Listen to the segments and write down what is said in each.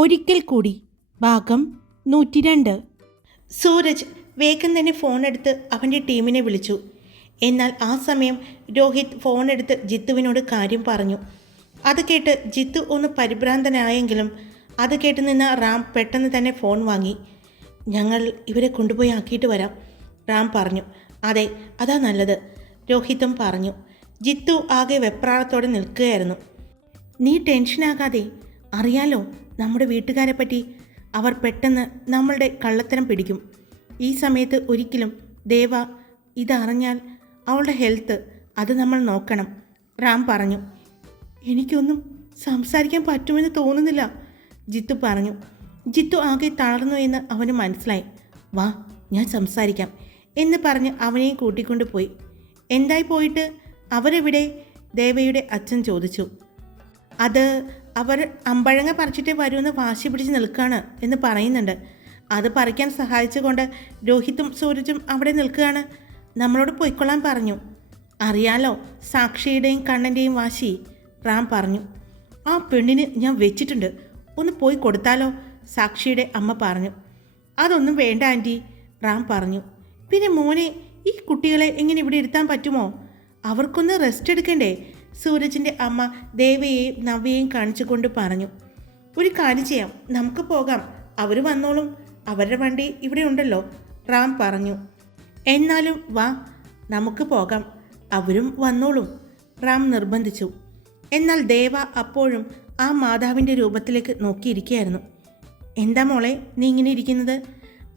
ഒരിക്കൽ കൂടി ഭാഗം നൂറ്റിരണ്ട്. സൂരജ് വേഗം തന്നെ ഫോണെടുത്ത് അവന്റെ ടീമിനെ വിളിച്ചു. എന്നാൽ ആ സമയം രോഹിത് ഫോണെടുത്ത് ജിത്തുവിനോട് കാര്യം പറഞ്ഞു. അത് കേട്ട് ജിത്തു ഒന്ന് പരിഭ്രാന്തനായെങ്കിലും അത് കേട്ട് നിന്ന റാം പെട്ടെന്ന് തന്നെ ഫോൺ വാങ്ങി. ഞങ്ങൾ ഇവരെ കൊണ്ടുപോയി ആക്കിയിട്ട് വരാം റാം പറഞ്ഞു. അതെ അതാ നല്ലത് രോഹിതും പറഞ്ഞു. ജിത്തു ആകെ വെപ്രാളത്തോടെ നിൽക്കുകയായിരുന്നു. നീ ടെൻഷനാകാതെ അറിയാലോ നമ്മുടെ വീട്ടുകാരെ പറ്റി അവർ പെട്ടെന്ന് നമ്മളുടെ കള്ളത്തരം പിടിക്കും. ഈ സമയത്ത് ഒരിക്കലും ദേവ ഇതറിഞ്ഞാൽ അവളുടെ ഹെൽത്ത് അത് നമ്മൾ നോക്കണം. റാം പറഞ്ഞു. എനിക്കൊന്നും സംസാരിക്കാൻ പറ്റുമെന്ന് തോന്നുന്നില്ല ജിത്തു പറഞ്ഞു. ജിത്തു ആകെ തളർന്നു എന്ന് അവന് മനസ്സിലായി. വാ ഞാൻ സംസാരിക്കാം എന്ന് പറഞ്ഞ് അവനെയും കൂട്ടിക്കൊണ്ട് പോയി. എന്തായി പോയിട്ട് അവരെവിടെ? ദേവയുടെ അച്ഛൻ ചോദിച്ചു. അത് അവർ അമ്പഴങ്ങ പറിച്ചിട്ട് വരുമെന്ന് വാശി പിടിച്ച് നിൽക്കുകയാണ് എന്ന് പറയുന്നുണ്ട്. അത് പറിക്കാൻ സഹായിച്ചുകൊണ്ട് രോഹിത്തും സൂരജും അവിടെ നിൽക്കുകയാണ്. നമ്മളോട് പൊയ്ക്കൊള്ളാൻ പറഞ്ഞു. അറിയാലോ സാക്ഷിയുടെയും കണ്ണന്റെയും വാശി റാം പറഞ്ഞു. ആ പെണ്ണിന് ഞാൻ വെച്ചിട്ടുണ്ട്. ഒന്ന് പോയി കൊടുത്താലോ? സാക്ഷിയുടെ അമ്മ പറഞ്ഞു. അതൊന്നും വേണ്ട ആന്റി റാം പറഞ്ഞു. പിന്നെ മോനെ ഈ കുട്ടികളെ എങ്ങനെ ഇവിടെ ഇരുത്താൻ പറ്റുമോ? അവർക്കൊന്ന് റെസ്റ്റ് എടുക്കണ്ടേ? സൂരജിന്റെ അമ്മ ദേവയെയും നവ്യയും കാണിച്ചുകൊണ്ട് പറഞ്ഞു ഒരു കാര്യം ചെയ്യാം നമുക്ക് പോകാം. അവർ വന്നോളും. അവരുടെ വണ്ടി ഇവിടെ ഉണ്ടല്ലോ റാം പറഞ്ഞു. എന്നാലും വാ നമുക്ക് പോകാം. അവരും വന്നോളും റാം നിർബന്ധിച്ചു. എന്നാൽ ദേവ അപ്പോഴും ആ മാതാവിന്റെ രൂപത്തിലേക്ക് നോക്കിയിരിക്കുകയായിരുന്നു. എന്താ മോളെ നീ ഇങ്ങനെ ഇരിക്കുന്നത്?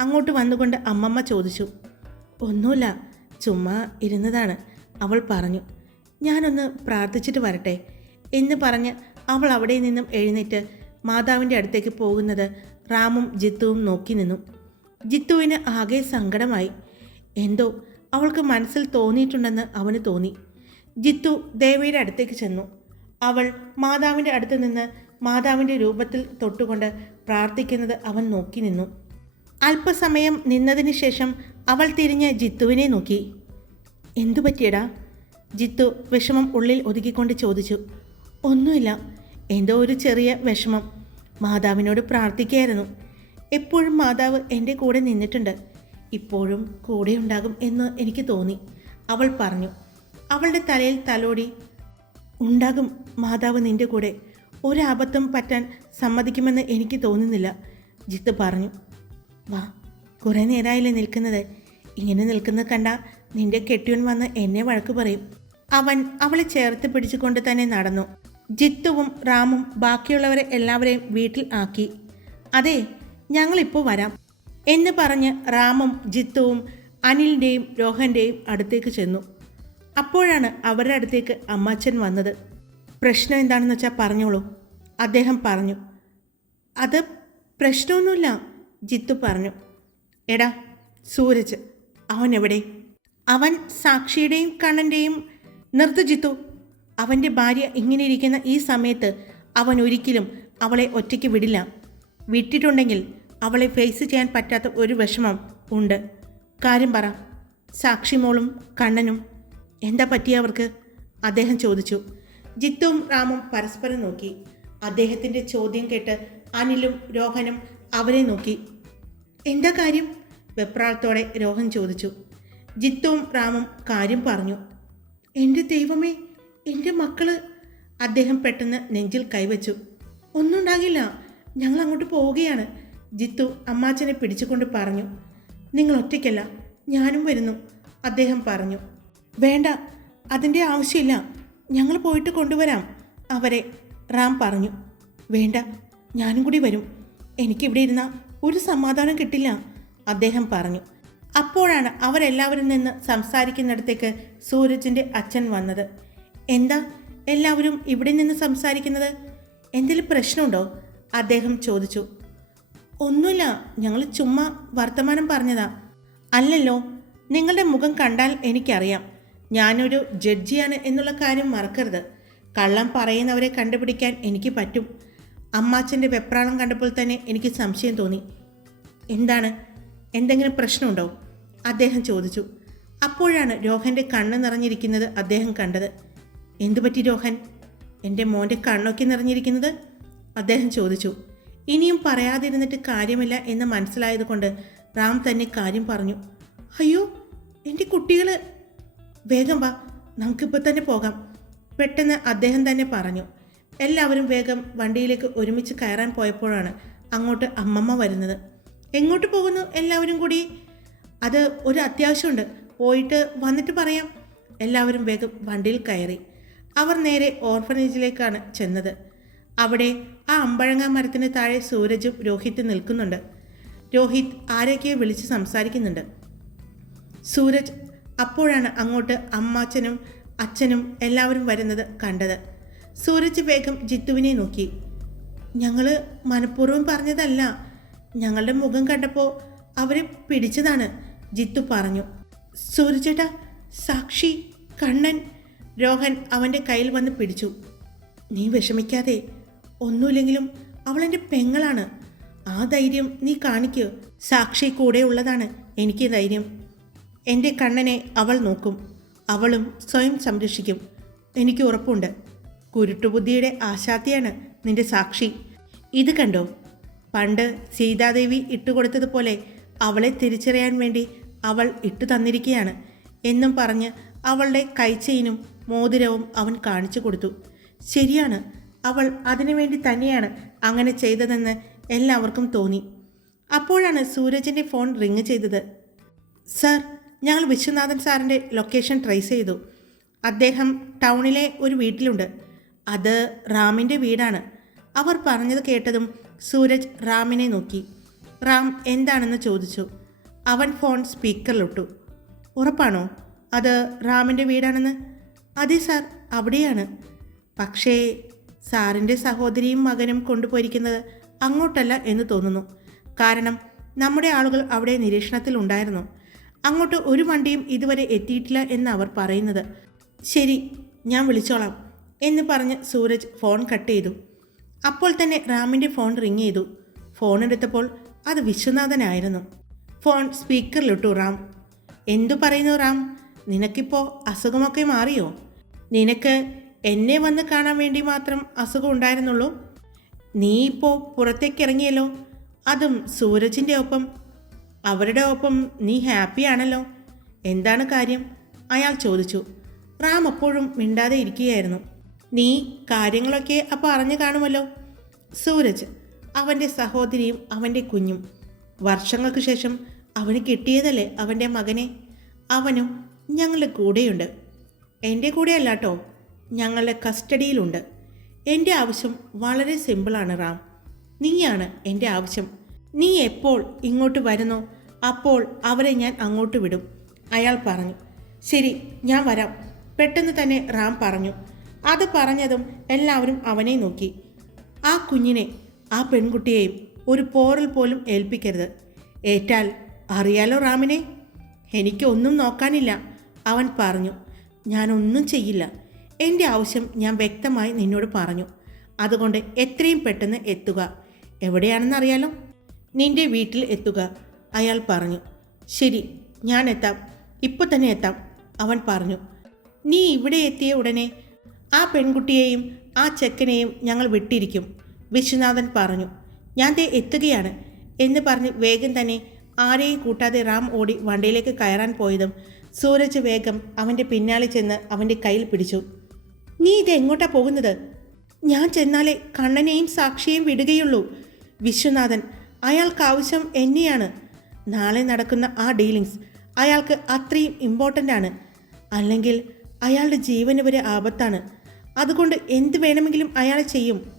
അങ്ങോട്ട് വന്നുകൊണ്ട് അമ്മമ്മ ചോദിച്ചു. ഒന്നുമില്ല ചുമ്മാ ഇരുന്നതാണ് അവൾ പറഞ്ഞു. ഞാനൊന്ന് പ്രാർത്ഥിച്ചിട്ട് വരട്ടെ എന്ന് പറഞ്ഞ് അവൾ അവിടെ നിന്നും എഴുന്നേറ്റ് മാതാവിന്റെ അടുത്തേക്ക് പോകുന്നത് റാമും ജിത്തുവും നോക്കി നിന്നു. ജിത്തുവിന് ആകെ സങ്കടമായി. എന്തോ അവൾക്ക് മനസ്സിൽ തോന്നിയിട്ടുണ്ടെന്ന് അവന് തോന്നി. ജിത്തു ദേവയുടെ അടുത്തേക്ക് ചെന്നു. അവൾ മാതാവിന്റെ അടുത്ത് നിന്ന് മാതാവിന്റെ രൂപത്തിൽ തൊട്ടുകൊണ്ട് പ്രാർത്ഥിക്കുന്നത് അവൻ നോക്കി നിന്നു. അല്പസമയം നിന്നതിന് ശേഷം അവൾ തിരിഞ്ഞ് ജിത്തുവിനെ നോക്കി. എന്തു പറ്റിയടാ? ജിത്തു വിഷമം ഉള്ളിൽ ഒതുക്കിക്കൊണ്ട് ചോദിച്ചു. ഒന്നുമില്ല. എന്തോ ഒരു ചെറിയ വിഷമം. മാതാവിനോട് പ്രാർത്ഥിക്കുകയായിരുന്നു എപ്പോഴും മാതാവ് എന്റെ കൂടെ നിന്നിട്ടുണ്ട്. ഇപ്പോഴും കൂടെ ഉണ്ടാകും എന്ന് എനിക്ക് തോന്നി. അവൾ പറഞ്ഞു. അവളുടെ തലയിൽ തലോടി ഉണ്ടാകും മാതാവ് നിന്റെ കൂടെ. ഒരാപത്തും പറ്റാൻ സമ്മതിക്കുമെന്ന് എനിക്ക് തോന്നുന്നില്ല ജിത്ത് പറഞ്ഞു. വാ കുറേ നേരമായില്ലേ നിൽക്കുന്നത്. ഇങ്ങനെ നിൽക്കുന്നത് കണ്ട നിന്റെ കെട്ടിയോൻ വന്ന് എന്നെ വഴക്ക് പറയും. അവൻ അവളെ ചേർത്ത് പിടിച്ചുകൊണ്ട് തന്നെ നടന്നു. ജിത്തുവും റാമും ബാക്കിയുള്ളവരെ എല്ലാവരെയും വീട്ടിൽ ആക്കി. അതെ ഞങ്ങളിപ്പോൾ വരാം എന്ന് പറഞ്ഞ് റാമും ജിത്തുവും അനിലിന്റെയും രോഹന്റെയും അടുത്തേക്ക് ചെന്നു. അപ്പോഴാണ് അവരുടെ അടുത്തേക്ക് അമ്മാച്ചൻ വന്നത്. പ്രശ്നം എന്താണെന്ന് വെച്ചാൽ പറഞ്ഞോളൂ അദ്ദേഹം പറഞ്ഞു. അത് പ്രശ്നമൊന്നുമില്ല ജിത്തു പറഞ്ഞു. എടാ സൂരജ് അവൻ എവിടെ? അവൻ സാക്ഷിയുടെയും കണ്ണന്റെയും നിർത്ത് ജിത്തു. അവന്റെ ഭാര്യ ഇങ്ങനെ ഇരിക്കുന്ന ഈ സമയത്ത് അവൻ ഒരിക്കലും അവളെ ഒറ്റയ്ക്ക് വിടില്ല. വിട്ടിട്ടുണ്ടെങ്കിൽ അവളെ ഫേസ് ചെയ്യാൻ പറ്റാത്ത ഒരു വിഷമം ഉണ്ട്. കാര്യം പറ. സാക്ഷിമോളും കണ്ണനും എന്താ പറ്റിയ അവർക്ക്? അദ്ദേഹം ചോദിച്ചു. ജിത്തുവും റാമും പരസ്പരം നോക്കി. അദ്ദേഹത്തിന്റെ ചോദ്യം കേട്ട് അനിലും രോഹനും അവരെ നോക്കി. എന്താ കാര്യം? വെപ്രാളത്തോടെ രോഹൻ ചോദിച്ചു. ജിത്തുവും റാമും കാര്യം പറഞ്ഞു. എന്റെ ദൈവമേ എന്റെ മക്കൾ. അദ്ദേഹം പെട്ടെന്ന് നെഞ്ചിൽ കൈവച്ചു. ഒന്നും ഉണ്ടാകില്ല ഞങ്ങൾ അങ്ങോട്ട് പോവുകയാണ് ജിത്തു അമ്മാച്ചനെ പിടിച്ചുകൊണ്ട് പറഞ്ഞു. നിങ്ങൾ ഒറ്റയ്ക്കല്ല ഞാനും വരുന്നു അദ്ദേഹം പറഞ്ഞു. വേണ്ട അതിന്റെ ആവശ്യമില്ല ഞങ്ങൾ പോയിട്ട് കൊണ്ടുവരാം അവരെ റാം പറഞ്ഞു. വേണ്ട ഞാനും കൂടി വരും എനിക്കിവിടെ ഇരുന്ന ഒരു സമാധാനം കിട്ടില്ല അദ്ദേഹം പറഞ്ഞു. അപ്പോഴാണ് അവരെല്ലാവരും നിന്ന് സംസാരിക്കുന്നിടത്തേക്ക് സൂരജിന്റെ അച്ഛൻ വന്നത്. എന്താ എല്ലാവരും ഇവിടെ നിന്ന് സംസാരിക്കുന്നത്? എന്തെങ്കിലും പ്രശ്നമുണ്ടോ? അദ്ദേഹം ചോദിച്ചു. ഒന്നുമില്ല ഞങ്ങൾ ചുമ്മാ വർത്തമാനം പറഞ്ഞതാ. അല്ലല്ലോ നിങ്ങളുടെ മുഖം കണ്ടാൽ എനിക്കറിയാം. ഞാനൊരു ജഡ്ജിയാണ് എന്നുള്ള കാര്യം മറക്കരുത്. കള്ളം പറയുന്നവരെ കണ്ടുപിടിക്കാൻ എനിക്ക് പറ്റും. അമ്മാച്ചന്റെ വെപ്രാളം കണ്ടപ്പോൾ തന്നെ എനിക്ക് സംശയം തോന്നി. എന്താണ്? എന്തെങ്കിലും പ്രശ്നമുണ്ടോ? അദ്ദേഹം ചോദിച്ചു. അപ്പോഴാണ് രോഹന്റെ കണ്ണ് നിറഞ്ഞിരിക്കുന്നത് അദ്ദേഹം കണ്ടത്. എന്തു പറ്റി രോഹൻ? എന്റെ മോന്റെ കണ്ണൊക്കെ നിറഞ്ഞിരിക്കുന്നത്? അദ്ദേഹം ചോദിച്ചു. ഇനിയും പറയാതിരുന്നിട്ട് കാര്യമില്ല എന്ന് മനസ്സിലായതുകൊണ്ട് റാം തന്നെ കാര്യം പറഞ്ഞു. അയ്യോ എന്റെ കുട്ടികൾ വേഗം വാ നമുക്കിപ്പോൾ തന്നെ പോകാം. പെട്ടെന്ന് അദ്ദേഹം തന്നെ പറഞ്ഞു. എല്ലാവരും വേഗം വണ്ടിയിലേക്ക് ഒരുമിച്ച് കയറാൻ പോയപ്പോഴാണ് അങ്ങോട്ട് അമ്മമ്മ വരുന്നത്. എങ്ങോട്ട് പോകുന്നു എല്ലാവരും കൂടി? അത് ഒരു അത്യാവശ്യമുണ്ട്. പോയിട്ട് വന്നിട്ട് പറയാം. എല്ലാവരും വേഗം വണ്ടിയിൽ കയറി. അവർ നേരെ ഓർഫനേജിലേക്കാണ് ചെന്നത്. അവിടെ ആ അമ്പഴങ്ങ മരത്തിന് താഴെ സൂരജും രോഹിത് നിൽക്കുന്നുണ്ട്. രോഹിത് ആരൊക്കെയോ വിളിച്ച് സംസാരിക്കുന്നുണ്ട്. സൂരജ് അപ്പോഴാണ് അങ്ങോട്ട് അമ്മാച്ചനും അച്ഛനും എല്ലാവരും വരുന്നത് കണ്ടത്. സൂരജ് വേഗം ജിത്തുവിനെ നോക്കി. ഞങ്ങൾ മനഃപൂർവം പറഞ്ഞതല്ല. ഞങ്ങളുടെ മുഖം കണ്ടപ്പോൾ അവരെ പിടിച്ചതാണ്. ജിത്തു പറഞ്ഞു സൂര്യചേട്ട സാക്ഷി കണ്ണൻ രോഹൻ അവന്റെ കയ്യിൽ വന്ന് പിടിച്ചു. നീ വിഷമിക്കാതെ ഒന്നുമില്ലെങ്കിലും അവൾ എന്റെ പെങ്ങളാണ്. ആ ധൈര്യം നീ കാണിക്കൂ. സാക്ഷി കൂടെ ഉള്ളതാണ് എനിക്ക് ധൈര്യം. എന്റെ കണ്ണനെ അവൾ നോക്കും. അവളും സ്വയം സംരക്ഷിക്കും. എനിക്ക് ഉറപ്പുണ്ട്. കുരുട്ടുബുദ്ധിയുടെ ആശാത്തിയാണ് നിന്റെ സാക്ഷി. ഇത് കണ്ടോ? പണ്ട് സീതാദേവി ഇട്ടുകൊടുത്തതുപോലെ അവളെ തിരിച്ചറിയാൻ വേണ്ടി അവൾ ഇട്ടു തന്നിരിക്കുകയാണ് എന്നും പറഞ്ഞ് അവളുടെ കൈച്ചെയിനും മോതിരവും അവൻ കാണിച്ചു കൊടുത്തു. ശരിയാണ് അവൾ അതിനുവേണ്ടി തന്നെയാണ് അങ്ങനെ ചെയ്തതെന്ന് എല്ലാവർക്കും തോന്നി. അപ്പോഴാണ് സൂരജിന്റെ ഫോൺ റിങ് ചെയ്തത്. സർ ഞങ്ങൾ വിശ്വനാഥൻ സാറിന്റെ ലൊക്കേഷൻ ട്രേസ് ചെയ്തു. അദ്ദേഹം ടൗണിലെ ഒരു വീട്ടിലുണ്ട്. അത് റാമിന്റെ വീടാണ്. അവർ പറഞ്ഞത് കേട്ടതും സൂരജ് റാമിനെ നോക്കി. റാം എന്താണെന്ന് ചോദിച്ചു. അവൻ ഫോൺ സ്പീക്കറിലിട്ടു. ഉറപ്പാണോ? അത് റാമിന്റെ വീടാണെന്ന്? അതെ സാർ. അവിടെയാണ്. പക്ഷേ സാറിന്റെ സഹോദരിയും മകനും കൊണ്ടുപോയിരിക്കുന്നത് അങ്ങോട്ടല്ല എന്ന് തോന്നുന്നു. കാരണം നമ്മുടെ ആളുകൾ അവിടെ നിരീക്ഷണത്തിൽ ഉണ്ടായിരുന്നു അങ്ങോട്ട് ഒരു വണ്ടിയും ഇതുവരെ എത്തിയിട്ടില്ല എന്ന് അവർ പറയുന്നത്. ശരി ഞാൻ വിളിച്ചോളാം എന്ന് പറഞ്ഞ് സൂരജ് ഫോൺ കട്ട് ചെയ്തു. അപ്പോൾ തന്നെ റാമിന്റെ ഫോൺ റിങ് ചെയ്തു. ഫോൺ എടുത്തപ്പോൾ അത് വിശ്വനാഥനായിരുന്നു. ഫോൺ സ്പീക്കറിലിട്ടു റാം. എന്തു പറയുന്നു റാം? നിനക്കിപ്പോൾ അസുഖമൊക്കെ മാറിയോ? നിനക്ക് എന്നെ വന്ന് കാണാൻ വേണ്ടി മാത്രം അസുഖം ഉണ്ടായിരുന്നുള്ളൂ? നീ ഇപ്പോൾ പുറത്തേക്ക് ഇറങ്ങിയല്ലോ അതും സൂരജിന്റെ ഒപ്പം. അവരുടെ ഒപ്പം നീ ഹാപ്പിയാണല്ലോ? എന്താണ് കാര്യം? അയാൾ ചോദിച്ചു. റാം അപ്പോഴും മിണ്ടാതെ ഇരിക്കുകയായിരുന്നു. നീ കാര്യങ്ങളൊക്കെ അപ്പോൾ അറിഞ്ഞു കാണുമല്ലോ? സൂരജ് അവന്റെ സഹോദരിയും അവന്റെ കുഞ്ഞും. വർഷങ്ങൾക്ക് ശേഷം അവന് കിട്ടിയതല്ലേ അവന്റെ മകനെ? അവനും ഞങ്ങളുടെ കൂടെയുണ്ട്. എന്റെ കൂടെ അല്ലാട്ടോ ഞങ്ങളുടെ കസ്റ്റഡിയിലുണ്ട്. എന്റെ ആവശ്യം വളരെ സിമ്പിളാണ് റാം. നീയാണ് എന്റെ ആവശ്യം. നീ എപ്പോൾ ഇങ്ങോട്ട് വരുന്നു അപ്പോൾ അവരെ ഞാൻ അങ്ങോട്ട് വിടും അയാൾ പറഞ്ഞു. ശരി ഞാൻ വരാം. പെട്ടെന്ന് തന്നെ റാം പറഞ്ഞു. അത് പറഞ്ഞതും എല്ലാവരും അവനെ നോക്കി. ആ കുഞ്ഞിനെ ആ പെൺകുട്ടിയെയും ഒരു പോറൽ പോലും ഏൽപ്പിക്കരുത്. ഏറ്റാൽ അറിയാലോ റാമിനെ? എനിക്കൊന്നും നോക്കാനില്ല. അവൻ പറഞ്ഞു ഞാനൊന്നും ചെയ്യില്ല. എന്റെ ആവശ്യം ഞാൻ വ്യക്തമായി നിന്നോട് പറഞ്ഞു. അതുകൊണ്ട് എത്രയും പെട്ടെന്ന് എത്തുക. എവിടെയാണെന്ന് അറിയാലോ നിന്റെ വീട്ടിൽ എത്തുക അയാൾ പറഞ്ഞു. ശരി ഞാൻ എത്താം. ഇപ്പോൾ തന്നെ എത്താം അവൻ പറഞ്ഞു. നീ ഇവിടെ എത്തിയ ഉടനെ ആ പെൺകുട്ടിയെയും ആ ചെക്കനെയും ഞങ്ങൾ വിട്ടിരിക്കും വിശ്വനാഥൻ പറഞ്ഞു. ഞാൻ ദേ എത്തുകയാണ് എന്ന് പറഞ്ഞ് വേഗം തന്നെ ആരെയും കൂട്ടാതെ റാം ഓടി വണ്ടിയിലേക്ക് കയറാൻ പോയതും സൂരജ് വേഗം അവന്റെ പിന്നാലെ ചെന്ന് അവന്റെ കയ്യിൽ പിടിച്ചു. നീ ഇത് എങ്ങോട്ടാ പോകുന്നത്? ഞാൻ ചെന്നാലേ കണ്ണനെയും സാക്ഷിയെയും വിടുകയുള്ളൂ. വിശ്വനാഥൻ അയാൾക്ക് ആവശ്യം എന്നെയാണ്. നാളെ നടക്കുന്ന ആ ഡീലിങ്സ് അയാൾക്ക് അത്രയും ഇമ്പോർട്ടന്റ് ആണ്. അല്ലെങ്കിൽ അയാളുടെ ജീവന് വരെ ആപത്താണ്. അതുകൊണ്ട് എന്ത് വേണമെങ്കിലും അയാൾ ചെയ്യും.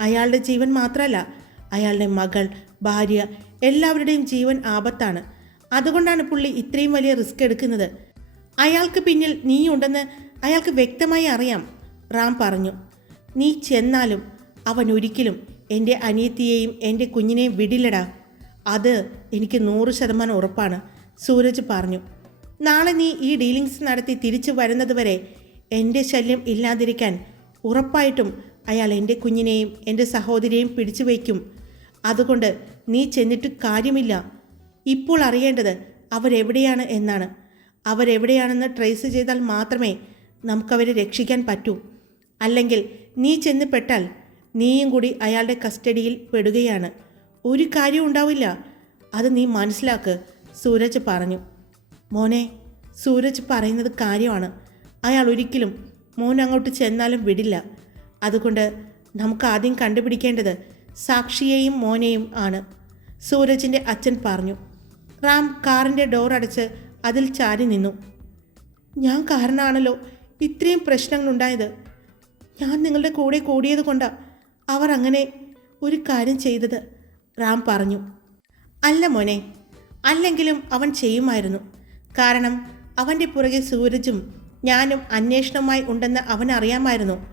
അയാളുടെ ജീവൻ മാത്രമല്ല അയാളുടെ മകൾ ഭാര്യ എല്ലാവരുടെയും ജീവൻ ആപത്താണ്. അതുകൊണ്ടാണ് പുള്ളി ഇത്രയും വലിയ റിസ്ക് എടുക്കുന്നത്. അയാൾക്ക് പിന്നിൽ നീ ഉണ്ടെന്ന് അയാൾക്ക് വ്യക്തമായി അറിയാം റാം പറഞ്ഞു. നീ ചെന്നാലും അവൻ ഒരിക്കലും എന്റെ അനിയത്തിയെയും എന്റെ കുഞ്ഞിനെയും വിടില്ലടാ. അത് എനിക്ക് നൂറ് ശതമാനം ഉറപ്പാണ് സൂരജ് പറഞ്ഞു. നാളെ നീ ഈ ഡീലിങ്സ് നടത്തി തിരിച്ചു വരുന്നതുവരെ എന്റെ ശല്യം ഇല്ലാതിരിക്കാൻ ഉറപ്പായിട്ടും അയാൾ എന്റെ കുഞ്ഞിനെയും എന്റെ സഹോദരിയെയും പിടിച്ചു വയ്ക്കും. അതുകൊണ്ട് നീ ചെന്നിട്ട് കാര്യമില്ല. ഇപ്പോൾ അറിയേണ്ടത് അവരെവിടെയാണ് എന്നാണ്. അവരെവിടെയാണെന്ന് ട്രേസ് ചെയ്താൽ മാത്രമേ നമുക്കവരെ രക്ഷിക്കാൻ പറ്റൂ. അല്ലെങ്കിൽ നീ ചെന്ന് പെട്ടാൽ നീയും കൂടി അയാളുടെ കസ്റ്റഡിയിൽ പെടുകയാണ്. ഒരു കാര്യവും ഉണ്ടാവില്ല. അത് നീ മനസ്സിലാക്ക് സൂരജ് പറഞ്ഞു. മോനെ സൂരജ് പറയുന്നത് കാര്യമാണ്. അയാൾ ഒരിക്കലും മോൻ അങ്ങോട്ട് ചെന്നാലും വിടില്ല. അതുകൊണ്ട് നമുക്ക് ആദ്യം കണ്ടുപിടിക്കേണ്ടത് സാക്ഷിയെയും മോനെയും ആണ്. സൂരജിന്റെ അച്ഛൻ പറഞ്ഞു. റാം കാറിന്റെ ഡോർ അടച്ച് അതിൽ ചാരി നിന്നു. ഞാൻ കാരണമാണല്ലോ ഇത്രയും പ്രശ്നങ്ങളുണ്ടായത്. ഞാൻ നിങ്ങളുടെ കൂടെ കൂടിയത് കൊണ്ടാ അവർ അങ്ങനെ ഒരു കാര്യം ചെയ്തത് റാം പറഞ്ഞു. അല്ല മോനെ. അല്ലെങ്കിലും അവൻ ചെയ്യുമായിരുന്നു. കാരണം അവന്റെ പുറകെ സൂരജും ഞാനും അന്വേഷണവുമായി ഉണ്ടെന്ന് അവൻ അറിയാമായിരുന്നു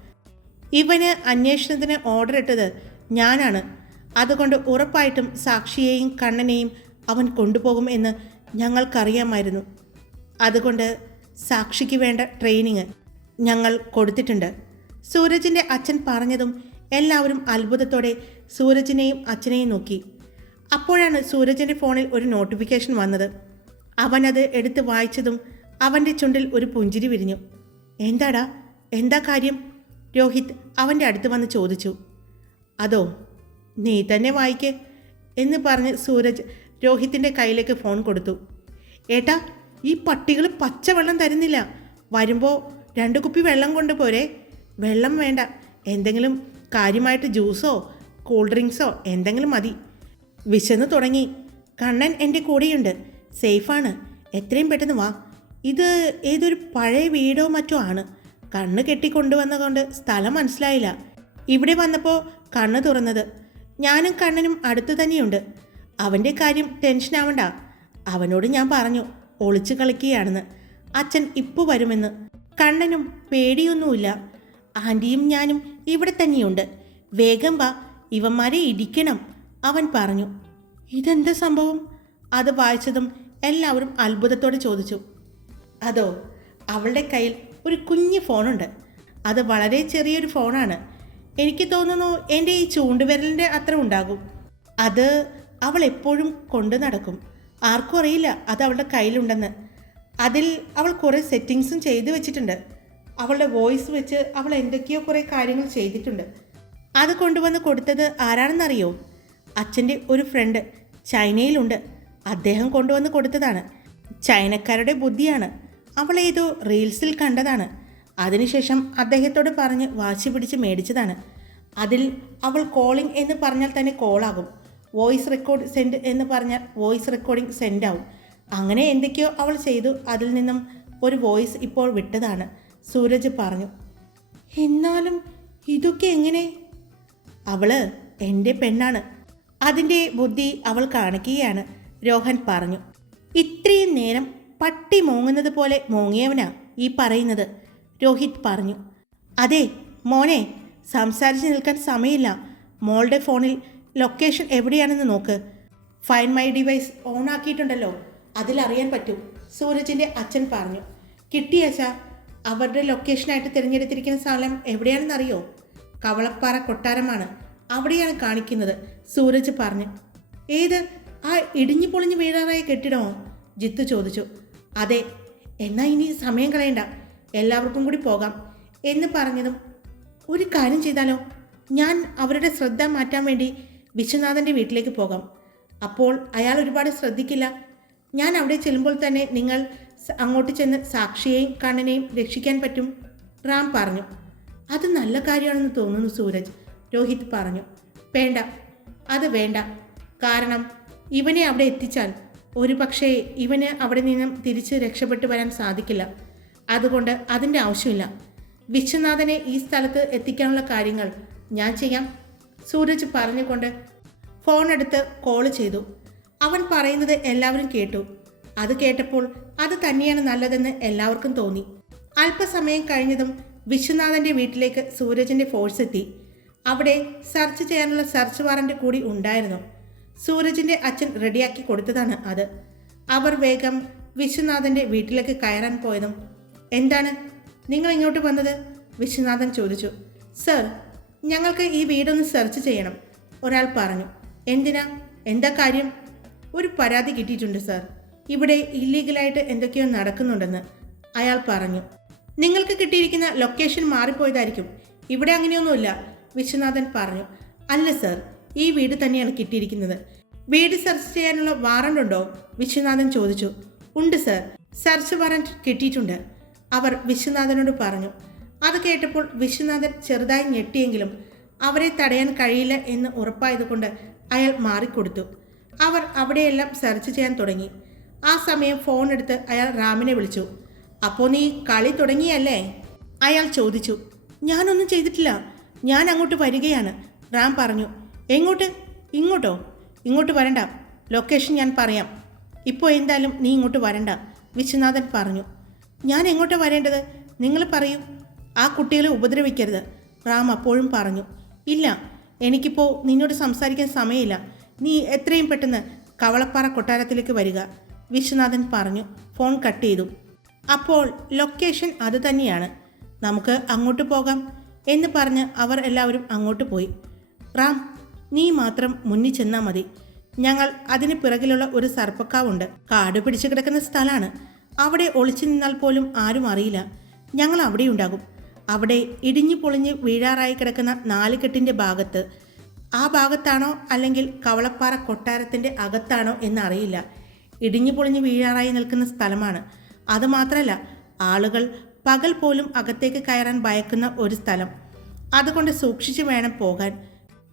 ഇവന് അന്വേഷണത്തിന് ഓർഡർ ഇട്ടത് ഞാനാണ്. അതുകൊണ്ട് ഉറപ്പായിട്ടും സാക്ഷിയെയും കണ്ണനെയും അവൻ കൊണ്ടുപോകും എന്ന് ഞങ്ങൾക്കറിയാമായിരുന്നു. അതുകൊണ്ട് സാക്ഷിക്ക് വേണ്ട ട്രെയിനിങ് ഞങ്ങൾ കൊടുത്തിട്ടുണ്ട്. സൂരജിന്റെ അച്ഛൻ പറഞ്ഞതും എല്ലാവരും അത്ഭുതത്തോടെ സൂരജിനെയും അച്ഛനെയും നോക്കി. അപ്പോഴാണ് സൂരജിന്റെ ഫോണിൽ ഒരു നോട്ടിഫിക്കേഷൻ വന്നത്. അവനത് എടുത്ത് വായിച്ചതും അവന്റെ ചുണ്ടിൽ ഒരു പുഞ്ചിരി വിരിഞ്ഞു. എന്താടാ? എന്താ കാര്യം? രോഹിത് അവന്റെ അടുത്ത് വന്ന് ചോദിച്ചു. അതോ നീ തന്നെ വായിക്കേ എന്ന് പറഞ്ഞ് സൂരജ് രോഹിത്തിന്റെ കയ്യിലേക്ക് ഫോൺ കൊടുത്തു. ഏട്ടാ ഈ പട്ടികൾ പച്ചവെള്ളം തരുന്നില്ല. വരുമ്പോൾ രണ്ട് കുപ്പി വെള്ളം കൊണ്ടുപോരെ വെള്ളം വേണ്ട. എന്തെങ്കിലും കാര്യമായിട്ട് ജ്യൂസോ കൂൾ ഡ്രിങ്ക്സോ എന്തെങ്കിലും മതി. വിശന്ന് തുടങ്ങി. കണ്ണൻ എന്റെ കൂടെയുണ്ട്. സേഫാണ്. എത്രയും പെട്ടെന്ന് വാ. ഇത് ഏതൊരു പഴയ വീടോ മറ്റോ ആണ്. കണ്ണ് കെട്ടിക്കൊണ്ടുവന്നതുകൊണ്ട് സ്ഥലം മനസ്സിലായില്ല. ഇവിടെ വന്നപ്പോൾ കണ്ണ് തുറന്നത്. ഞാനും കണ്ണനും അടുത്ത് തന്നെയുണ്ട്. അവന്റെ കാര്യം ടെൻഷൻ ആവണ്ട. അവനോട് ഞാൻ പറഞ്ഞു ഒളിച്ചു കളിക്കുകയാണെന്ന്. അച്ഛൻ ഇപ്പോൾ വരുമെന്ന്. കണ്ണനും പേടിയൊന്നുമില്ല. ആന്റിയും ഞാനും ഇവിടെ തന്നെയുണ്ട്. വേഗം വാ ഇവന്മാരെ ഇടിക്കണം അവൻ പറഞ്ഞു. ഇതെന്താ സംഭവം? അത് വായിച്ചതും എല്ലാവരും അത്ഭുതത്തോടെ ചോദിച്ചു. അതോ അവളുടെ കയ്യിൽ ഒരു കുഞ്ഞു ഫോണുണ്ട്. അത് വളരെ ചെറിയൊരു ഫോണാണ്. എനിക്ക് തോന്നുന്നു എന്റെ ഈ ചൂണ്ടുവിരലിന്റെ അത്ര ഉണ്ടാകും. അത് അവൾ എപ്പോഴും കൊണ്ടു നടക്കും. ആർക്കും അറിയില്ല അത് അവളുടെ കയ്യിലുണ്ടെന്ന്. അതിൽ അവൾ കുറേ സെറ്റിങ്സും ചെയ്തു വെച്ചിട്ടുണ്ട്. അവളുടെ വോയിസ് വെച്ച് അവൾ എന്തൊക്കെയോ കുറേ കാര്യങ്ങൾ ചെയ്തിട്ടുണ്ട്. അത് കൊണ്ടുവന്ന് കൊടുത്തത് ആരാണെന്നറിയോ? അച്ഛന്റെ ഒരു ഫ്രണ്ട് ചൈനയിലുണ്ട്. അദ്ദേഹം കൊണ്ടുവന്ന് കൊടുത്തതാണ്. ചൈനക്കാരുടെ ബുദ്ധിയാണ്. അവൾ ഏതോ റീൽസിൽ കണ്ടതാണ്. അതിനുശേഷം അദ്ദേഹത്തോട് പറഞ്ഞ് വാശി പിടിച്ച് മേടിച്ചതാണ്. അതിൽ അവൾ കോളിംഗ് എന്ന് പറഞ്ഞാൽ തന്നെ കോളാകും വോയിസ് റെക്കോർഡ് സെൻഡ് എന്ന് പറഞ്ഞാൽ വോയിസ് റെക്കോർഡിംഗ് സെൻഡ് അങ്ങനെ എന്തൊക്കെയോ അവൾ ചെയ്തു. അതിൽ നിന്നും ഒരു വോയിസ് ഇപ്പോൾ വിട്ടതാണ്. സൂരജ് പറഞ്ഞു എന്നാലും ഇതൊക്കെ എങ്ങനെ? അവൾ എന്റെ പെണ്ണാണ്. അതിന്റെ ബുദ്ധി അവൾ കാണിക്കുകയാണ്. രോഹൻ പറഞ്ഞു ഇത്രയും നേരം പട്ടി മോങ്ങുന്നത് പോലെ മോങ്ങിയവനാ ഈ പറയുന്നത്. രോഹിത് പറഞ്ഞു. അതെ മോനെ സംസാരിച്ച് നിൽക്കാൻ സമയമില്ല. മോളുടെ ഫോണിൽ ലൊക്കേഷൻ എവിടെയാണെന്ന് നോക്ക്. ഫൈൻ മൈ ഡിവൈസ് ഓൺ ആക്കിയിട്ടുണ്ടല്ലോ. അതിലറിയാൻ പറ്റും സൂരജിന്റെ അച്ഛൻ പറഞ്ഞു. കിട്ടിയച്ച അവരുടെ ലൊക്കേഷനായിട്ട് തിരഞ്ഞെടുത്തിരിക്കുന്ന സ്ഥലം എവിടെയാണെന്നറിയോ? കവളപ്പാറ കൊട്ടാരമാണ്. അവിടെയാണ് കാണിക്കുന്നത് സൂരജ് പറഞ്ഞു. ഏത്? ആ ഇടിഞ്ഞു പൊളിഞ്ഞു വീഴാറായ കെട്ടിടമോ? ജിത്തു ചോദിച്ചു. അതെ എന്നാൽ ഇനി സമയം കളയണ്ട. എല്ലാവർക്കും കൂടി പോകാം എന്ന് പറഞ്ഞതും ഒരു കാര്യം ചെയ്താലോ? ഞാൻ അവരുടെ ശ്രദ്ധ മാറ്റാൻ വേണ്ടി വിശ്വനാഥന്റെ വീട്ടിലേക്ക് പോകാം. അപ്പോൾ അയാൾ ഒരുപാട് ശ്രദ്ധിക്കില്ല. ഞാൻ അവിടെ ചെല്ലുമ്പോൾ തന്നെ നിങ്ങൾ അങ്ങോട്ട് ചെന്ന് സാക്ഷിയെയും കണ്ണനെയും രക്ഷിക്കാൻ പറ്റും റാം പറഞ്ഞു. അത് നല്ല കാര്യമാണെന്ന് തോന്നുന്നു സൂരജ് രോഹിത് പറഞ്ഞു. വേണ്ട അത് വേണ്ട. കാരണം ഇവനെ അവിടെ എത്തിച്ചാൽ ഒരു പക്ഷേ ഇവന് അവിടെ നിന്നും തിരിച്ച് രക്ഷപ്പെട്ടു വരാൻ സാധിക്കില്ല. അതുകൊണ്ട് അതിന്റെ ആവശ്യമില്ല. വിശ്വനാഥനെ ഈ സ്ഥലത്ത് എത്തിക്കാനുള്ള കാര്യങ്ങൾ ഞാൻ ചെയ്യാം. സൂരജ് പറഞ്ഞുകൊണ്ട് ഫോൺ എടുത്ത് കോൾ ചെയ്തു. അവൻ പറയുന്നത് എല്ലാവരും കേട്ടു. അത് കേട്ടപ്പോൾ അത് തന്നെയാണ് നല്ലതെന്ന് എല്ലാവർക്കും തോന്നി. അല്പസമയം കഴിഞ്ഞതും വിശ്വനാഥന്റെ വീട്ടിലേക്ക് സൂരജിന്റെ ഫോഴ്സ് എത്തി. അവിടെ സെർച്ച് ചെയ്യാനുള്ള സെർച്ച് വാറന്റ് കൂടി ഉണ്ടായിരുന്നു. സൂരജിന്റെ അച്ഛൻ റെഡിയാക്കി കൊടുത്തതാണ് അത്. അവർ വേഗം വിശ്വനാഥന്റെ വീട്ടിലേക്ക് കയറാൻ പോയതും എന്താണ്? നിങ്ങൾ ഇങ്ങോട്ട് വന്നത്? വിശ്വനാഥൻ ചോദിച്ചു. സർ ഞങ്ങൾക്ക് ഈ വീടൊന്ന് സെർച്ച് ചെയ്യണം ഒരാൾ പറഞ്ഞു. എന്തിനാ? എന്താ കാര്യം? ഒരു പരാതി കിട്ടിയിട്ടുണ്ട് സർ. ഇവിടെ ഇല്ലീഗലായിട്ട് എന്തൊക്കെയോ നടക്കുന്നുണ്ടെന്ന് അയാൾ പറഞ്ഞു. നിങ്ങൾക്ക് കിട്ടിയിരിക്കുന്ന ലൊക്കേഷൻ മാറിപ്പോയതായിരിക്കും. ഇവിടെ അങ്ങനെയൊന്നുമില്ല വിശ്വനാഥൻ പറഞ്ഞു. അല്ല സർ ഈ വീട് തന്നെയാണ് കിട്ടിയിരിക്കുന്നത്. വീട് സെർച്ച് ചെയ്യാനുള്ള വാറണ്ട് ഉണ്ടോ വിശ്വനാഥൻ ചോദിച്ചു. ഉണ്ട് സർ. സെർച്ച് വാറണ്ട് കിട്ടിയിട്ടുണ്ട്. അവർ വിശ്വനാഥനോട് പറഞ്ഞു അത് കേട്ടപ്പോൾ വിശ്വനാഥൻ ചെറുതായി ഞെട്ടിയെങ്കിലും അവരെ തടയാൻ കഴിയില്ല എന്ന് ഉറപ്പായതുകൊണ്ട് അയാൾ മാറിക്കൊടുത്തു. അവർ അവിടെയെല്ലാം സെർച്ച് ചെയ്യാൻ തുടങ്ങി. ആ സമയം ഫോൺ എടുത്ത് അയാൾ റാമിനെ വിളിച്ചു. അപ്പോൾ നീ കളി തുടങ്ങിയല്ലേ? അയാൾ ചോദിച്ചു. ഞാനൊന്നും ചെയ്തിട്ടില്ല. ഞാൻ അങ്ങോട്ട് വരികയാണ് റാം പറഞ്ഞു. എങ്ങോട്ട്? ഇങ്ങോട്ടോ? ഇങ്ങോട്ട് വരണ്ട. ലൊക്കേഷൻ ഞാൻ പറയാം. ഇപ്പോൾ എന്തായാലും നീ ഇങ്ങോട്ട് വരണ്ട വിശ്വനാഥൻ പറഞ്ഞു. ഞാൻ എങ്ങോട്ടാണ് വരേണ്ടത്? നിങ്ങൾ പറയൂ. ആ കുട്ടികളെ ഉപദ്രവിക്കരുത്. റാം അപ്പോഴും പറഞ്ഞു. ഇല്ല എനിക്കിപ്പോൾ നിന്നോട് സംസാരിക്കാൻ സമയമില്ല. നീ എത്രയും പെട്ടെന്ന് കവളപ്പാറ കൊട്ടാരത്തിലേക്ക് വരിക വിശ്വനാഥൻ പറഞ്ഞു. ഫോൺ കട്ട് ചെയ്തു. അപ്പോൾ ലൊക്കേഷൻ അത് തന്നെയാണ്. നമുക്ക് അങ്ങോട്ട് പോകാം എന്ന് പറഞ്ഞ് അവർ എല്ലാവരും അങ്ങോട്ട് പോയി. റാം നീ മാത്രം മുന്നിൽ ചെന്നാൽ മതി. ഞങ്ങൾ അതിന് പിറകിലുള്ള ഒരു സർപ്പക്കാവുണ്ട്. കാട് പിടിച്ചു കിടക്കുന്ന സ്ഥലമാണ്. അവിടെ ഒളിച്ചു നിന്നാൽ പോലും ആരും അറിയില്ല. ഞങ്ങൾ അവിടെ ഉണ്ടാകും. അവിടെ ഇടിഞ്ഞു പൊളിഞ്ഞ് വീഴാറായി കിടക്കുന്ന നാലുകെട്ടിന്റെ ഭാഗത്ത്. ആ ഭാഗത്താണോ അല്ലെങ്കിൽ കവളപ്പാറ കൊട്ടാരത്തിന്റെ അകത്താണോ എന്നറിയില്ല ഇടിഞ്ഞു പൊളിഞ്ഞ് വീഴാറായി നിൽക്കുന്ന സ്ഥലമാണ്. അതുമാത്രമല്ല ആളുകൾ പകൽ പോലും അകത്തേക്ക് കയറാൻ ഭയക്കുന്ന ഒരു സ്ഥലം. അതുകൊണ്ട് സൂക്ഷിച്ചു വേണം പോകാൻ.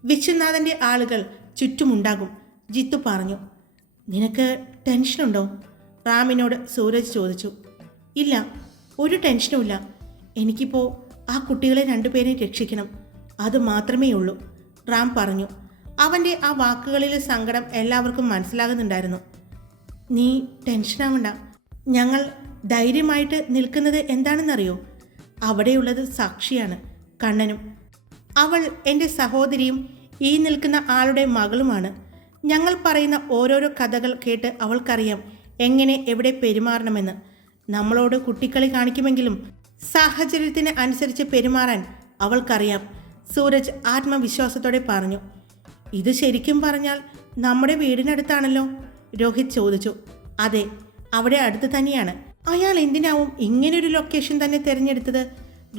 വിശ്വനാഥന്റെ ആളുകൾ ചുറ്റുമുണ്ടാകും. ജിത്തു പറഞ്ഞു നിനക്ക് ടെൻഷനുണ്ടോ? റാമിനോട് സൂരജ് ചോദിച്ചു ഇല്ല ഒരു ടെൻഷനുമില്ല എനിക്കിപ്പോൾ ആ കുട്ടികളെ രണ്ടുപേരെ രക്ഷിക്കണം. അത് മാത്രമേ ഉള്ളൂ റാം പറഞ്ഞു. അവന്റെ ആ വാക്കുകളിലെ സങ്കടം എല്ലാവർക്കും മനസ്സിലാകുന്നുണ്ടായിരുന്നു. നീ ടെൻഷനാവണ്ട. ഞങ്ങൾ ധൈര്യമായിട്ട് നിൽക്കുന്നത് എന്താണെന്നറിയോ? അവിടെയുള്ളത് സാക്ഷിയാണ് കണ്ണനും. അവൾ എന്റെ സഹോദരിയും ഈ നിൽക്കുന്ന ആളുടെ മകളുമാണ്. ഞങ്ങൾ പറയുന്ന ഓരോരോ കഥകൾ കേട്ട് അവൾക്കറിയാം. എങ്ങനെ എവിടെ പെരുമാറണമെന്ന് നമ്മളോട് കുട്ടിക്കളി കാണിക്കുമെങ്കിലും സാഹചര്യത്തിന് അനുസരിച്ച് പെരുമാറാൻ അവൾക്കറിയാം. സൂരജ് ആത്മവിശ്വാസത്തോടെ പറഞ്ഞു ഇത് ശരിക്കും പറഞ്ഞാൽ നമ്മുടെ വീടിനടുത്താണല്ലോ? രോഹിത് ചോദിച്ചു. അതെ അവിടെ അടുത്ത് തന്നെയാണ്. അയാൾ എന്തിനാവും ഇങ്ങനൊരു ലൊക്കേഷൻ തന്നെ തിരഞ്ഞെടുത്തത്?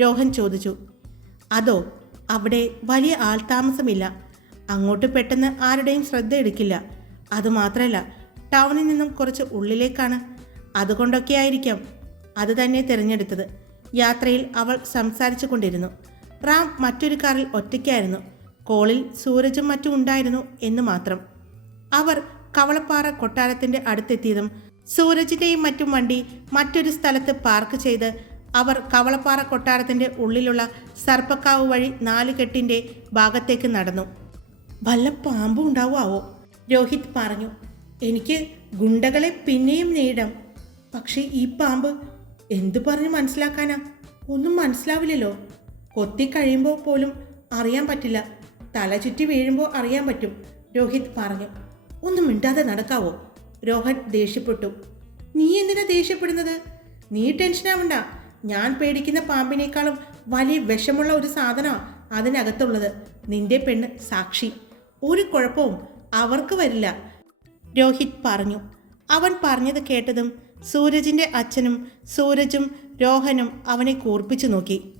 രോഹൻ ചോദിച്ചു. അതോ അവിടെ വലിയ ആൾതാമസമില്ല അങ്ങോട്ട് പെട്ടെന്ന് ആരുടെയും ശ്രദ്ധ എടുക്കില്ല. അതുമാത്രമല്ല ടൗണിൽ നിന്നും കുറച്ച് ഉള്ളിലേക്കാണ്. അതുകൊണ്ടൊക്കെ ആയിരിക്കാം അത് തന്നെ തിരഞ്ഞെടുത്തത്. യാത്രയിൽ അവൾ സംസാരിച്ചു കൊണ്ടിരുന്നു. റാം മറ്റൊരു കാറിൽ ഒറ്റയ്ക്കായിരുന്നു. കോളിൽ സൂരജും മറ്റും ഉണ്ടായിരുന്നു എന്ന് മാത്രം. അവർ കവളപ്പാറ കൊട്ടാരത്തിന്റെ അടുത്തെത്തിയതും സൂരജിന്റെയും മറ്റും വണ്ടി മറ്റൊരു സ്ഥലത്ത് പാർക്ക് ചെയ്ത് അവർ കവളപ്പാറ കൊട്ടാരത്തിന്റെ ഉള്ളിലുള്ള സർപ്പക്കാവ് വഴി നാലുകെട്ടിന്റെ ഭാഗത്തേക്ക് നടന്നു. വല്ല പാമ്പും ഉണ്ടാവുമാവോ? രോഹിത് പറഞ്ഞു. എനിക്ക് ഗുണ്ടകളെ പിന്നെയും നേരിടാം. പക്ഷേ ഈ പാമ്പ് എന്തു പറഞ്ഞ് മനസ്സിലാക്കാനാ? ഒന്നും മനസ്സിലാവില്ലല്ലോ. കൊത്തി കഴിയുമ്പോൾ പോലും അറിയാൻ പറ്റില്ല. തല ചുറ്റി വീഴുമ്പോൾ അറിയാൻ പറ്റും രോഹിത് പറഞ്ഞു. ഒന്നും മിണ്ടാതെ നടക്കാവോ? രോഹൻ ദേഷ്യപ്പെട്ടു. നീ എന്തിനാ ദേഷ്യപ്പെടുന്നത്? നീ ടെൻഷനാവണ്ട ഞാൻ പേടിക്കുന്ന പാമ്പിനേക്കാളും വലിയ വിഷമുള്ള ഒരു സാധനമാണ് അതിനകത്തുള്ളത്. നിന്റെ പെണ്ണ് സാക്ഷി. ഒരു കുഴപ്പവും അവർക്ക് വരില്ല. രോഹിത് പറഞ്ഞു. അവൻ പറഞ്ഞത് കേട്ടതും സൂരജിന്റെ അച്ഛനും സൂരജും രോഹനും അവനെ കൂർപ്പിച്ചു നോക്കി.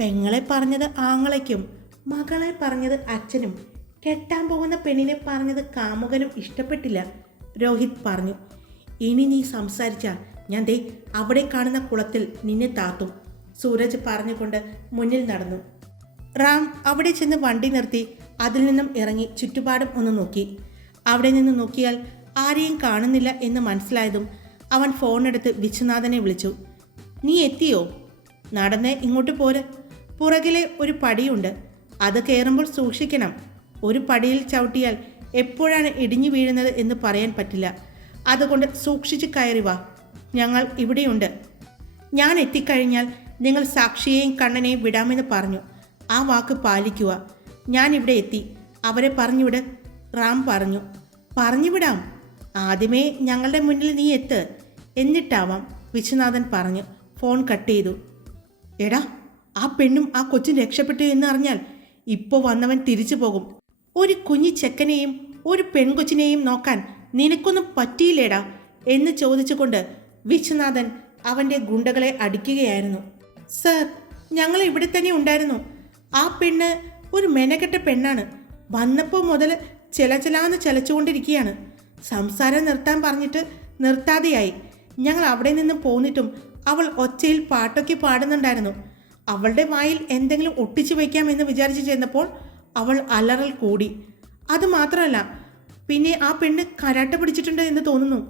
പെങ്ങളെ പറഞ്ഞത് ആങ്ങളയ്ക്കും മകളെ പറഞ്ഞത് അച്ഛനും. കെട്ടാൻ പോകുന്ന പെണ്ണിനെ പറഞ്ഞത് കാമുകനും ഇഷ്ടപ്പെട്ടില്ല രോഹിത് പറഞ്ഞു. ഇനി നീ സംസാരിച്ച ഞാൻ ദേ അവിടെ കാണുന്ന കുളത്തിൽ നിന്നെ താത്തും സൂരജ് പറഞ്ഞുകൊണ്ട് മുന്നിൽ നടന്നു. റാം അവിടെ ചെന്ന് വണ്ടി നിർത്തി അതിൽ നിന്നും ഇറങ്ങി ചുറ്റുപാടും ഒന്ന് നോക്കി. അവിടെ നിന്ന് നോക്കിയാൽ ആരെയും കാണുന്നില്ല എന്ന് മനസ്സിലായതും അവൻ ഫോണെടുത്ത് വിശ്വനാഥനെ വിളിച്ചു. നീ എത്തിയോ? നടന്നേ ഇങ്ങോട്ട് പോര്. പുറകിലെ ഒരു പടിയുണ്ട്. അത് കയറുമ്പോൾ സൂക്ഷിക്കണം. ഒരു പടിയിൽ ചവിട്ടിയാൽ എപ്പോഴാണ് ഇടിഞ്ഞു വീഴുന്നത് എന്ന് പറയാൻ പറ്റില്ല. അതുകൊണ്ട് സൂക്ഷിച്ച് കയറി വാ. ഞങ്ങൾ ഇവിടെയുണ്ട്. ഞാൻ എത്തിക്കഴിഞ്ഞാൽ നിങ്ങൾ സാക്ഷിയെയും കണ്ണനെയും വിടാമെന്ന് പറഞ്ഞു. ആ വാക്ക് പാലിക്കുക. ഞാൻ ഇവിടെ എത്തി. അവരെ പറഞ്ഞുവിട്. റാം പറഞ്ഞു പറഞ്ഞു വിടാം. ആദ്യമേ ഞങ്ങളുടെ മുന്നിൽ നീ എത്ത്. എന്നിട്ടാവാം വിശ്വനാഥൻ പറഞ്ഞു ഫോൺ കട്ട് ചെയ്തു. എടാ ആ പെണ്ണും ആ കൊച്ചും രക്ഷപ്പെട്ടു എന്ന് അറിഞ്ഞാൽ ഇപ്പോൾ വന്നവൻ തിരിച്ചു പോകും. ഒരു കുഞ്ഞി ചെക്കനെയും ഒരു പെൺകൊച്ചിനെയും നോക്കാൻ നിനക്കൊന്നും പറ്റിയില്ലേടാ? എന്ന് ചോദിച്ചുകൊണ്ട് വിശ്വനാഥൻ അവന്റെ ഗുണ്ടകളെ അടിക്കുകയായിരുന്നു. സർ ഞങ്ങൾ ഇവിടെ തന്നെ ഉണ്ടായിരുന്നു. ആ പെണ്ണ് ഒരു മെനക്കെട്ട പെണ്ണാണ്. വന്നപ്പോൾ മുതൽ ചിലചിലാന്ന് ചിലച്ചുകൊണ്ടിരിക്കുകയാണ്. സംസാരം നിർത്താൻ പറഞ്ഞിട്ട് നിർത്താതെയായി. ഞങ്ങൾ അവിടെ നിന്ന് പോന്നിട്ടും അവൾ ഒച്ചയിൽ പാട്ടൊക്കെ പാടുന്നുണ്ടായിരുന്നു. അവളുടെ വായിൽ എന്തെങ്കിലും ഒട്ടിച്ചു വയ്ക്കാമെന്ന് വിചാരിച്ചു ചെന്നപ്പോൾ അവൾ അലറൽ കൂടി. അത് മാത്രമല്ല പിന്നെ ആ പെണ്ണ് കരാട്ട പിടിച്ചിട്ടുണ്ട് എന്ന് തോന്നുന്നു.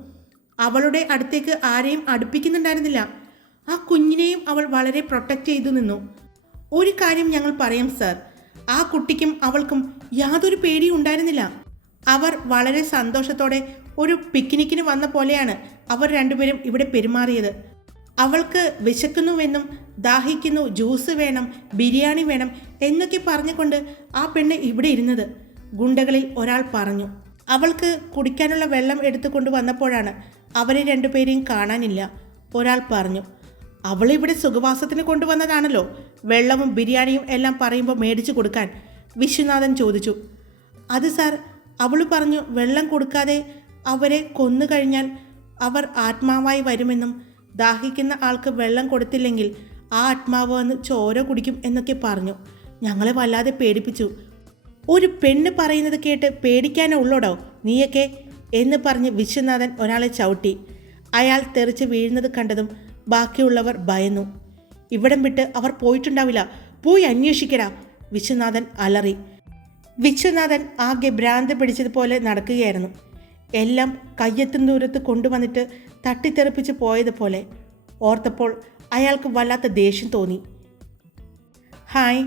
അവളുടെ അടുത്തേക്ക് ആരെയും അടുപ്പിക്കുന്നുണ്ടായിരുന്നില്ല. ആ കുഞ്ഞിനെയും അവൾ വളരെ പ്രൊട്ടക്റ്റ് ചെയ്തു നിന്നു. ഒരു കാര്യം ഞങ്ങൾ പറയാം സർ ആ കുട്ടിക്കും അവൾക്കും യാതൊരു പേടിയും ഉണ്ടായിരുന്നില്ല. അവർ വളരെ സന്തോഷത്തോടെ ഒരു പിക്നിക്കിന് വന്ന പോലെയാണ് അവർ രണ്ടുപേരും ഇവിടെ പെരുമാറിയത്. അവൾക്ക് വിശക്കുന്നുവെന്നും ദാഹിക്കുന്നു ജ്യൂസ് വേണം ബിരിയാണി വേണം എന്നൊക്കെ പറഞ്ഞുകൊണ്ട് ആ പെണ്ണ് ഇവിടെ ഇരുന്നത്. ഗുണ്ടകളിൽ ഒരാൾ പറഞ്ഞു അവൾക്ക് കുടിക്കാനുള്ള വെള്ളം എടുത്തു കൊണ്ടുവന്നപ്പോഴാണ് അവരെ രണ്ടുപേരെയും കാണാനില്ല. ഒരാൾ പറഞ്ഞു അവളിവിടെ സുഖവാസത്തിന് കൊണ്ടുവന്നതാണല്ലോ. വെള്ളവും ബിരിയാണിയും എല്ലാം പറയുമ്പോൾ മേടിച്ചു കൊടുക്കാൻ വിശ്വനാഥൻ ചോദിച്ചു. അത് സാർ അവൾ പറഞ്ഞു വെള്ളം കൊടുക്കാതെ അവരെ കൊന്നു കഴിഞ്ഞാൽ അവർ ആത്മാവായി വരുമെന്നും ദാഹിക്കുന്ന ആൾക്ക് വെള്ളം കൊടുത്തില്ലെങ്കിൽ ആ ആത്മാവ് വന്ന് ചോര കുടിക്കും എന്നൊക്കെ പറഞ്ഞു. ഞങ്ങളെ വല്ലാതെ പേടിപ്പിച്ചു. ഒരു പെണ്ണ് പറയുന്നത് കേട്ട് പേടിക്കാനേ ഉള്ളോടോ നീയൊക്കെ? എന്ന് പറഞ്ഞ് വിശ്വനാഥൻ ഒരാളെ ചവിട്ടി. അയാൾ തെറിച്ച് വീഴുന്നത് കണ്ടതും ബാക്കിയുള്ളവർ ഭയന്നു. ഇവിടം വിട്ട് അവർ പോയിട്ടുണ്ടാവില്ല. പോയി അന്വേഷിക്കടാ. വിശ്വനാഥൻ അലറി. വിശ്വനാഥൻ ആകെ ഭ്രാന്ത് പിടിച്ചതുപോലെ നടക്കുകയായിരുന്നു. എല്ലാം കയ്യെത്തും ദൂരത്ത് കൊണ്ടുവന്നിട്ട് തട്ടിത്തെറിപ്പിച്ച് പോയതുപോലെ. ഓർത്തപ്പോൾ അയാൾക്ക് വല്ലാത്ത ദേഷ്യം തോന്നി. ഹായ്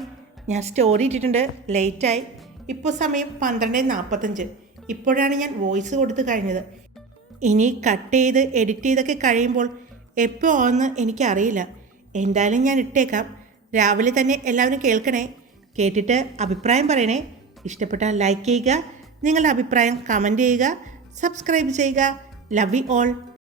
ഞാൻ സ്റ്റോറി ഇട്ടിട്ടുണ്ട്. ലേറ്റായി. ഇപ്പോൾ സമയം പന്ത്രണ്ട് നാൽപ്പത്തഞ്ച് ഇപ്പോഴാണ് ഞാൻ വോയിസ് കൊടുത്ത് കഴിഞ്ഞത്. ഇനി കട്ട് ചെയ്ത് എഡിറ്റ് ചെയ്തൊക്കെ കഴിയുമ്പോൾ എപ്പോൾ ആണെന്ന് എനിക്കറിയില്ല. എന്തായാലും ഞാൻ ഇട്ടേക്കാം. രാവിലെ തന്നെ എല്ലാവരും കേൾക്കണേ. കേട്ടിട്ട് അഭിപ്രായം പറയണേ. ഇഷ്ടപ്പെട്ടാൽ ലൈക്ക് ചെയ്യുക. നിങ്ങളുടെ അഭിപ്രായം കമന്റ് ചെയ്യുക. സബ്സ്ക്രൈബ് ചെയ്യുക. Love you all